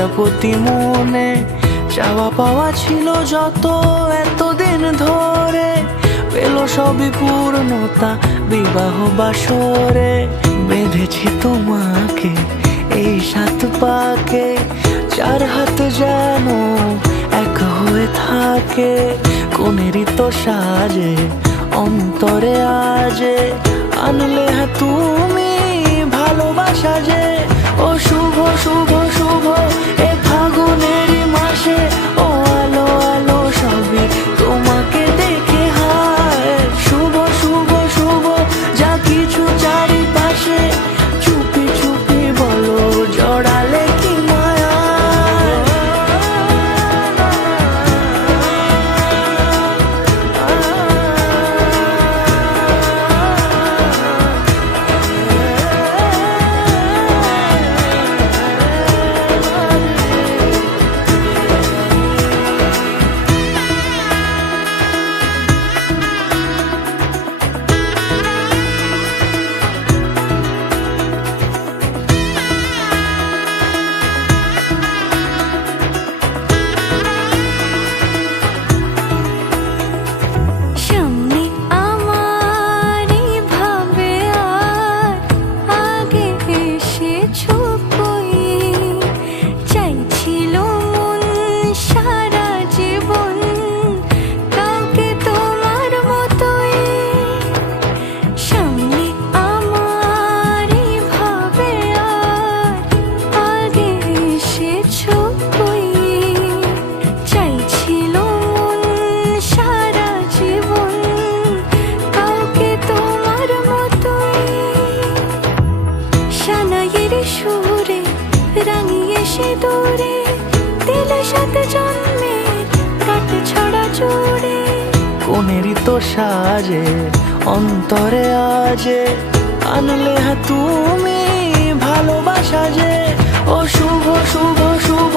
প্রজাপতি মনে চাওয়া পাওয়া ছিল যত এতদিন ধরে, পেল সবই পূর্ণতা বিবাহ বাসরে। বেঁধেছি তোমাকে এই 7 পাকে, 4 হাত যেন এক হয়ে থাকে। কোনেরই তো সাজে অন্তরে আজে আনলে তুমি ভালোবাসা যে। ও শুভ শুভ শুভ এ ফাগুনেরই মাসে, ও আলো আলো সবই তোমাকে দেখে হায়। শুভ শুভ শুভ যা কিছু চারিপাশে, চুপি চুপি বলো জড়ালে কি মায়া। সুরে রাঙিয়ে সে দূরে দিলে 7 জন্মের কাটে ছড়া জোরে। কোনেরই তো সাজে অন্তরে আজে আনলে তুমি ভালোবাসা যে। ও শুভ শুভ শুভ